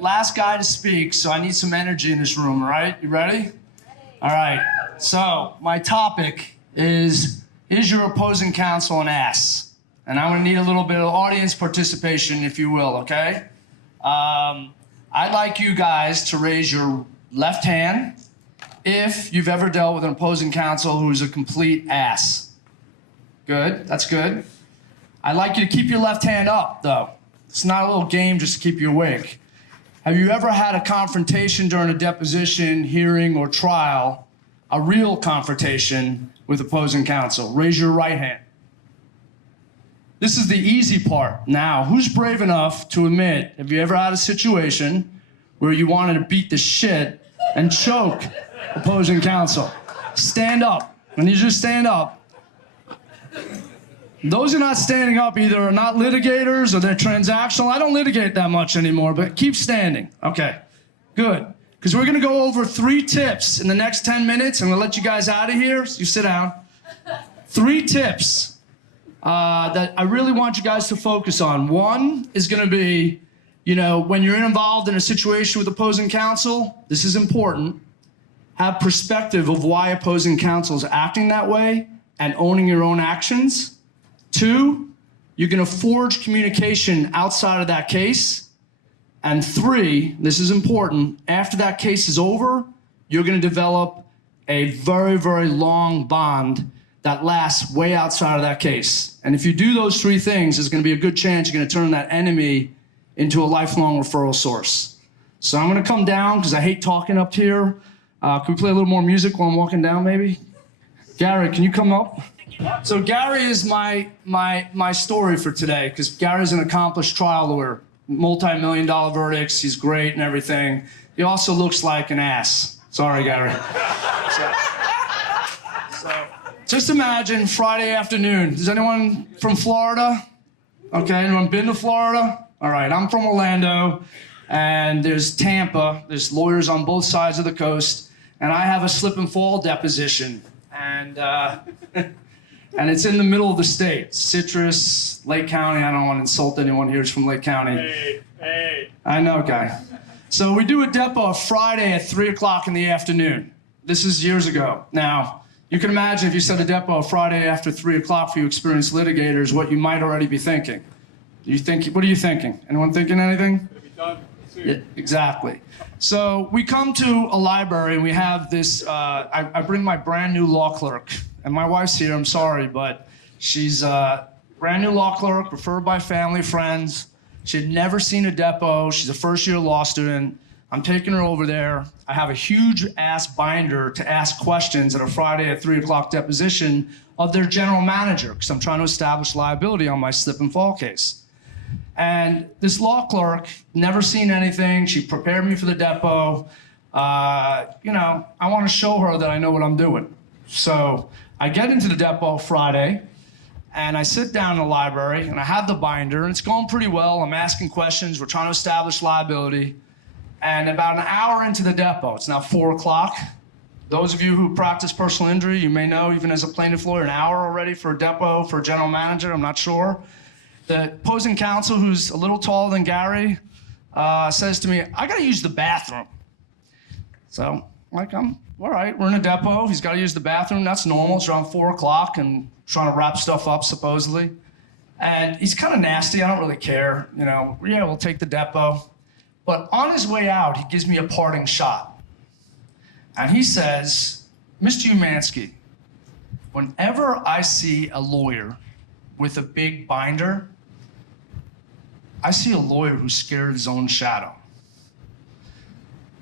Last guy to speak, so I need some energy in this room, all right? You ready? All right. So my topic is your opposing counsel an ass? And I'm going to need a little bit of audience participation, if you will, okay? I'd like you guys to raise your left hand if you've ever dealt with an opposing counsel who's a complete ass. Good. That's good. I'd like you to keep your left hand up, though. It's not a little game just to keep you awake. Have you ever had a confrontation during a deposition, hearing, or trial, a real confrontation with opposing counsel? Raise your right hand. This is the easy part. Now, who's brave enough to admit, have you ever had a situation where you wanted to beat the shit and choke opposing counsel? Stand up. I need you to stand up. Those who are not standing up either are not litigators or they're transactional. I don't litigate that much anymore, but keep standing. Okay, good. Because we're going to go over 3 tips in the next 10 minutes. I'm going to let you guys out of here. So you sit down. 3 tips that I really want you guys to focus on. One is going to be, when you're involved in a situation with opposing counsel, this is important. Have perspective of why opposing counsel is acting that way and owning your own actions. 2, you're going to forge communication outside of that case. And 3, this is important, after that case is over, you're going to develop a very, very long bond that lasts way outside of that case. And if you do those 3 things, there's going to be a good chance you're going to turn that enemy into a lifelong referral source. So I'm going to come down because I hate talking up here. Can we play a little more music while I'm walking down, maybe? Gary, can you come up? So Gary is my story for today, because Gary's an accomplished trial lawyer, multi-million-dollar verdicts. He's great and everything. He also looks like an ass. Sorry, Gary. So just imagine Friday afternoon. Is anyone from Florida? Okay, anyone been to Florida? All right, I'm from Orlando, and there's Tampa. There's lawyers on both sides of the coast, and I have a slip and fall deposition. And and it's in the middle of the state. Citrus, Lake County. I don't want to insult anyone here who's from Lake County. Hey. I know, guy. So we do a depo Friday at 3 o'clock in the afternoon. This is years ago. Now, you can imagine if you set a depo Friday after 3 o'clock for you experienced litigators, what you might already be thinking. What are you thinking? Anyone thinking anything? It'll be done soon. Yeah, exactly. So we come to a library and we have this, I bring my brand new law clerk. And my wife's here, I'm sorry, but she's a brand new law clerk, referred by family, friends. She had never seen a depo. She's a first-year law student. I'm taking her over there. I have a huge ass binder to ask questions at a Friday at 3 o'clock deposition of their general manager, because I'm trying to establish liability on my slip and fall case. And this law clerk, never seen anything. She prepared me for the depo. I want to show her that I know what I'm doing. So I get into the depo Friday, and I sit down in the library, and I have the binder, and it's going pretty well. I'm asking questions. We're trying to establish liability. And about an hour into the depo, it's now 4 o'clock. Those of you who practice personal injury, you may know, even as a plaintiff lawyer, an hour already for a depo, for a general manager, I'm not sure. The opposing counsel, who's a little taller than Gary, says to me, I gotta use the bathroom. So, I'm all right, we're in a depo. He's got to use the bathroom. That's normal. It's around 4 o'clock and trying to wrap stuff up, supposedly. And he's kind of nasty. I don't really care. Yeah, we'll take the depo. But on his way out, he gives me a parting shot. And he says, Mr. Umansky, whenever I see a lawyer with a big binder, I see a lawyer who's scared of his own shadow.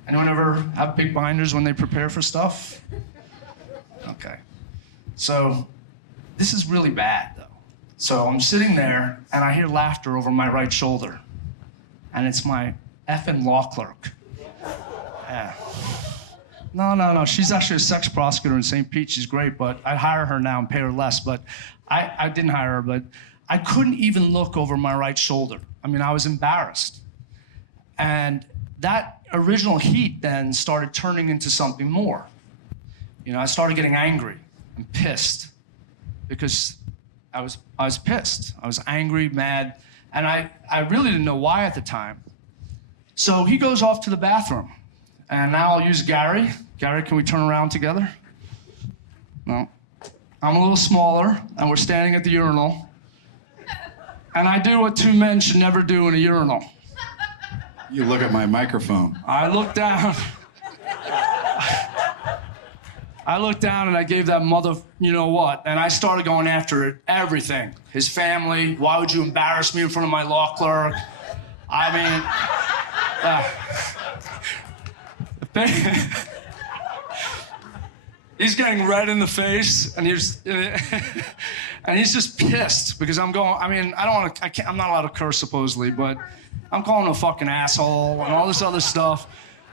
Anyone ever have big binders when they prepare for stuff? Okay. So this is really bad, though. So I'm sitting there, and I hear laughter over my right shoulder. And it's my effing law clerk. Yeah. No. She's actually a sex prosecutor in St. Pete. She's great, but I'd hire her now and pay her less. But I didn't hire her, but I couldn't even look over my right shoulder. I mean, I was embarrassed. And that original heat then started turning into something more. I started getting angry and pissed because I was pissed. I was angry, mad, and I really didn't know why at the time. So he goes off to the bathroom. And now I'll use Gary. Gary, can we turn around together? No. I'm a little smaller, and we're standing at the urinal. And I do what two men should never do in a urinal. You look at my microphone. I look down. I looked down and I gave that mother, you know what, and I started going after it, everything. His family, why would you embarrass me in front of my law clerk? I mean, he's getting red in the face, and he's just pissed because I'm going, I mean, I'm not allowed to curse supposedly, but I'm calling him a fucking asshole and all this other stuff,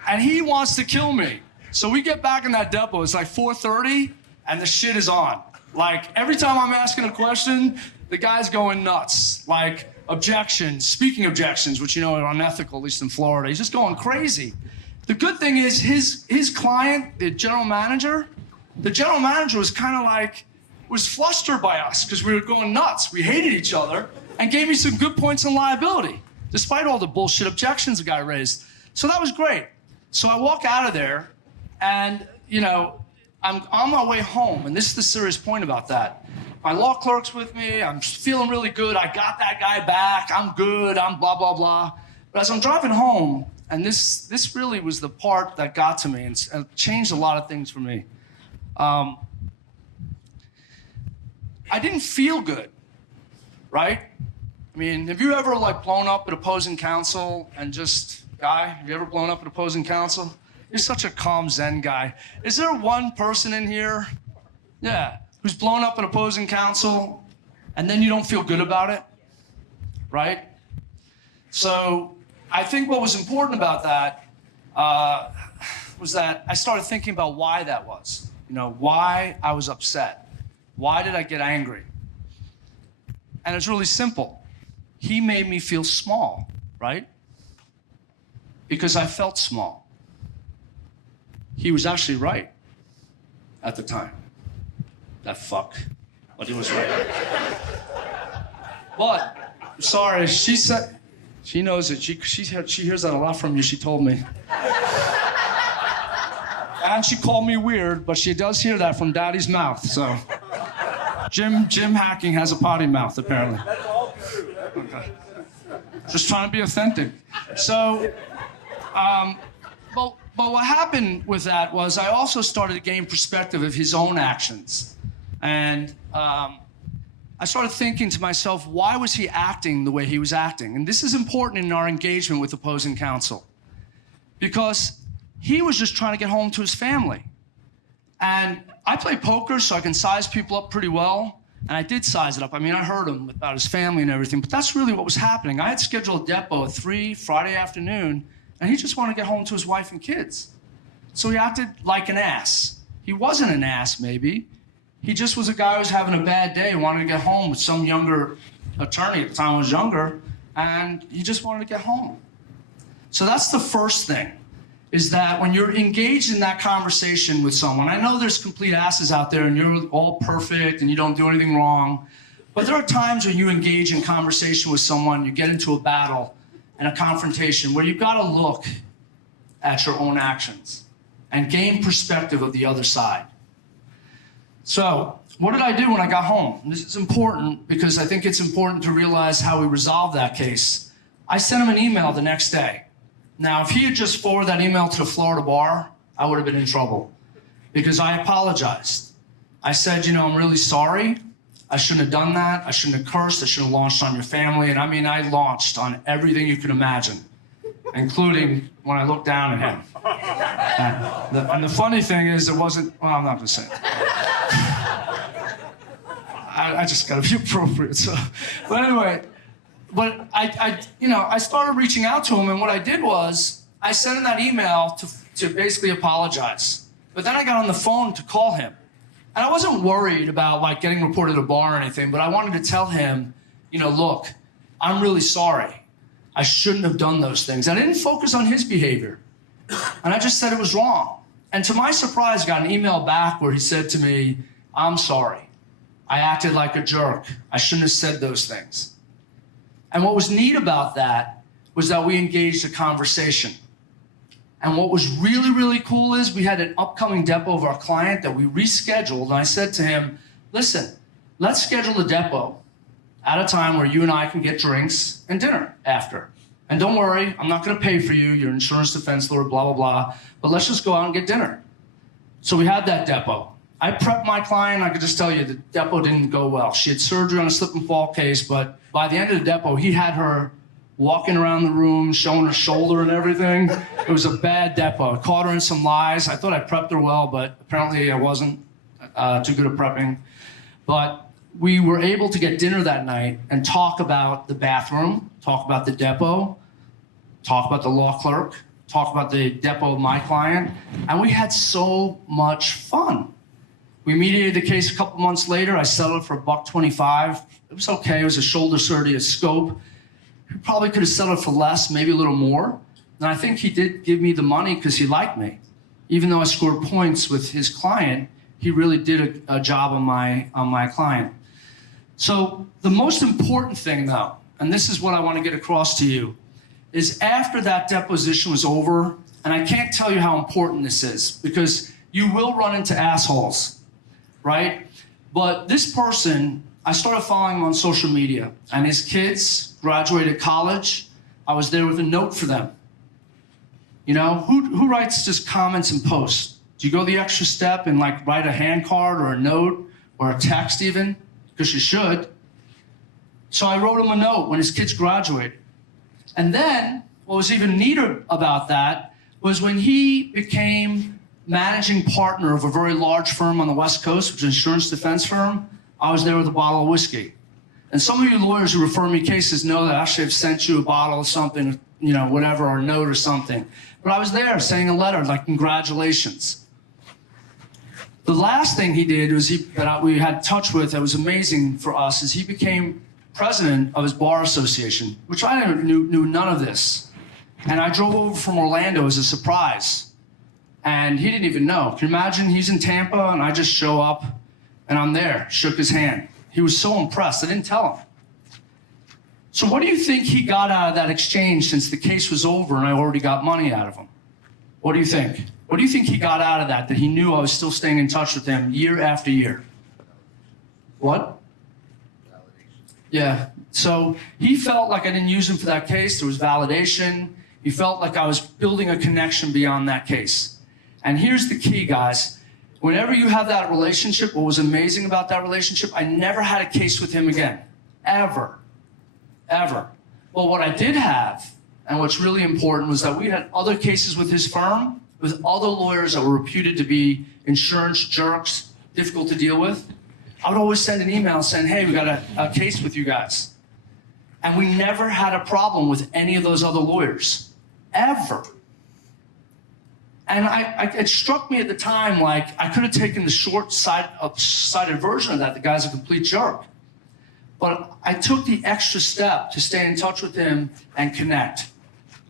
and he wants to kill me. So we get back in that depot, it's like 4:30, and the shit is on. Like, every time I'm asking a question, the guy's going nuts. Like, objections, speaking objections, which you know are unethical, at least in Florida. He's just going crazy. The good thing is his client, the general manager was kind of like, was flustered by us because we were going nuts. We hated each other, and gave me some good points on liability, despite all the bullshit objections the guy raised. So that was great. So I walk out of there, and, you know, I'm on my way home, and this is the serious point about that. My law clerk's with me, I'm feeling really good, I got that guy back, I'm good, I'm blah, blah, blah. But as I'm driving home, and this really was the part that got to me and changed a lot of things for me. I didn't feel good, right? I mean, have you ever like blown up at opposing counsel and just, guy, have you ever blown up at opposing counsel? You're such a calm Zen guy. Is there one person in here, yeah, who's blown up at opposing counsel and then you don't feel good about it, right? So I think what was important about that was that I started thinking about why that was. You know, why I was upset. Why did I get angry? And it's really simple. He made me feel small, right? Because I felt small. He was actually right at the time. That fuck. But he was right. But, sorry, she said, she knows it. She hears that a lot from you, she told me. And she called me weird, but she does hear that from Daddy's mouth, so. Jim Hacking has a potty mouth, apparently. That's all true. Okay. Just trying to be authentic. So, but what happened with that was I also started to gain perspective of his own actions. And I started thinking to myself, why was he acting the way he was acting? And this is important in our engagement with opposing counsel. Because he was just trying to get home to his family. And I play poker, so I can size people up pretty well. And I did size it up. I mean, I heard him about his family and everything, but that's really what was happening. I had scheduled a depot at 3 Friday afternoon, and he just wanted to get home to his wife and kids. So he acted like an ass. He wasn't an ass, maybe. He just was a guy who was having a bad day, wanted to get home with some younger attorney, at the time I was younger, and he just wanted to get home. So that's the first thing, is that when you're engaged in that conversation with someone, I know there's complete asses out there and you're all perfect and you don't do anything wrong, but there are times when you engage in conversation with someone, you get into a battle and a confrontation where you've got to look at your own actions and gain perspective of the other side. So, what did I do when I got home? And this is important because I think it's important to realize how we resolved that case. I sent him an email the next day. Now, if he had just forwarded that email to the Florida bar, I would have been in trouble because I apologized. I said, you know, I'm really sorry. I shouldn't have done that. I shouldn't have cursed. I shouldn't have launched on your family. And I mean, I launched on everything you can imagine, including when I looked down at him. And the funny thing is, it wasn't, well, I'm not going to say it. I just got to be appropriate. So, but anyway, but I started reaching out to him, and what I did was I sent him that email to basically apologize. But then I got on the phone to call him. And I wasn't worried about like getting reported at a bar or anything, but I wanted to tell him, you know, look, I'm really sorry. I shouldn't have done those things. I didn't focus on his behavior. And I just said it was wrong. And to my surprise, I got an email back where he said to me, I'm sorry. I acted like a jerk. I shouldn't have said those things. And what was neat about that was that we engaged a conversation. And what was really, really cool is we had an upcoming depo of our client that we rescheduled. And I said to him, listen, let's schedule the depo at a time where you and I can get drinks and dinner after. And don't worry, I'm not gonna pay for you, you're an insurance defense lawyer, blah, blah, blah, but let's just go out and get dinner. So we had that depo. I prepped my client, I could just tell you the depo didn't go well. She had surgery on a slip and fall case, but by the end of the depo, he had her walking around the room, showing her shoulder and everything. It was a bad depo. I caught her in some lies. I thought I prepped her well, but apparently I wasn't too good at prepping. But we were able to get dinner that night and talk about the bathroom, talk about the depo, talk about the law clerk, talk about the depo of my client, and we had so much fun. We mediated the case a couple months later. I settled for $125. It was okay. It was a shoulder surgery, a scope. He probably could have settled for less, maybe a little more. And I think he did give me the money because he liked me. Even though I scored points with his client, he really did a job on my client. So the most important thing though, and this is what I want to get across to you, is after that deposition was over, and I can't tell you how important this is because you will run into assholes, right? But this person, I started following him on social media, and his kids graduated college. I was there with a note for them. You know, who writes just comments and posts? Do you go the extra step and like write a hand card or a note or a text even? Because you should. So I wrote him a note when his kids graduated. And then what was even neater about that was when he became managing partner of a very large firm on the West Coast, which is an insurance defense firm, I was there with a bottle of whiskey. And some of you lawyers who refer me cases know that I should have sent you a bottle of something, you know, whatever, or a note or something. But I was there saying a letter, like, congratulations. The last thing he did was that we had touch with that was amazing for us is he became president of his bar association, which I knew none of this. And I drove over from Orlando as a surprise. And he didn't even know. Can you imagine? He's in Tampa and I just show up and I'm there, shook his hand. He was so impressed, I didn't tell him. So what do you think he got out of that exchange since the case was over and I already got money out of him? What do you think? What do you think he got out of that he knew I was still staying in touch with him year after year? What? Yeah, so he felt like I didn't use him for that case. There was validation. He felt like I was building a connection beyond that case. And here's the key, guys. Whenever you have that relationship, what was amazing about that relationship, I never had a case with him again, ever, ever. But what I did have, and what's really important, was that we had other cases with his firm, with other lawyers that were reputed to be insurance jerks, difficult to deal with. I would always send an email saying, hey, we got a case with you guys. And we never had a problem with any of those other lawyers, ever. And it struck me at the time like I could have taken the short-sighted version of that. The guy's a complete jerk. But I took the extra step to stay in touch with him and connect.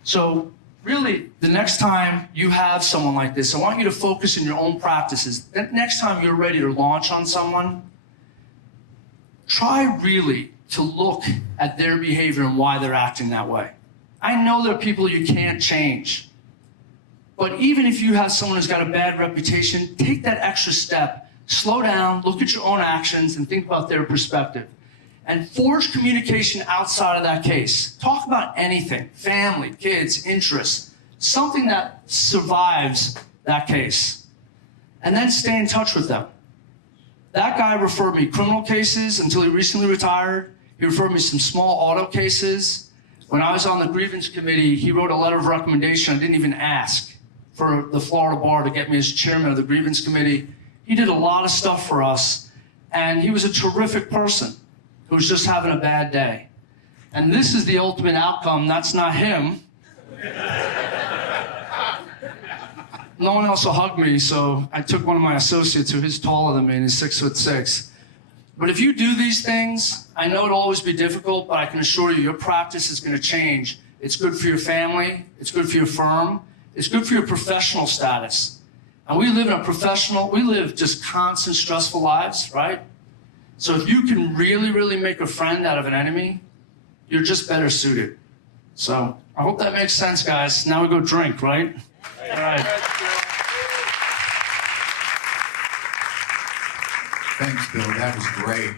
So really, the next time you have someone like this, I want you to focus in your own practices. Next time you're ready to launch on someone, try really to look at their behavior and why they're acting that way. I know there are people you can't change. But even if you have someone who's got a bad reputation, take that extra step, slow down, look at your own actions, and think about their perspective. And forge communication outside of that case. Talk about anything, family, kids, interests, something that survives that case. And then stay in touch with them. That guy referred me criminal cases until he recently retired. He referred me some small auto cases. When I was on the grievance committee, he wrote a letter of recommendation I didn't even ask for the Florida Bar to get me as chairman of the grievance committee. He did a lot of stuff for us, and he was a terrific person who was just having a bad day. And this is the ultimate outcome. That's not him. No one else will hug me, so I took one of my associates who is taller than me and is 6'6". But if you do these things, I know it'll always be difficult, but I can assure you your practice is going to change. It's good for your family. It's good for your firm. It's good for your professional status. And we live just constant stressful lives, right? So if you can really, really make a friend out of an enemy, you're just better suited. So I hope that makes sense, guys. Now we go drink, right? All right. Thanks, Bill. That was great.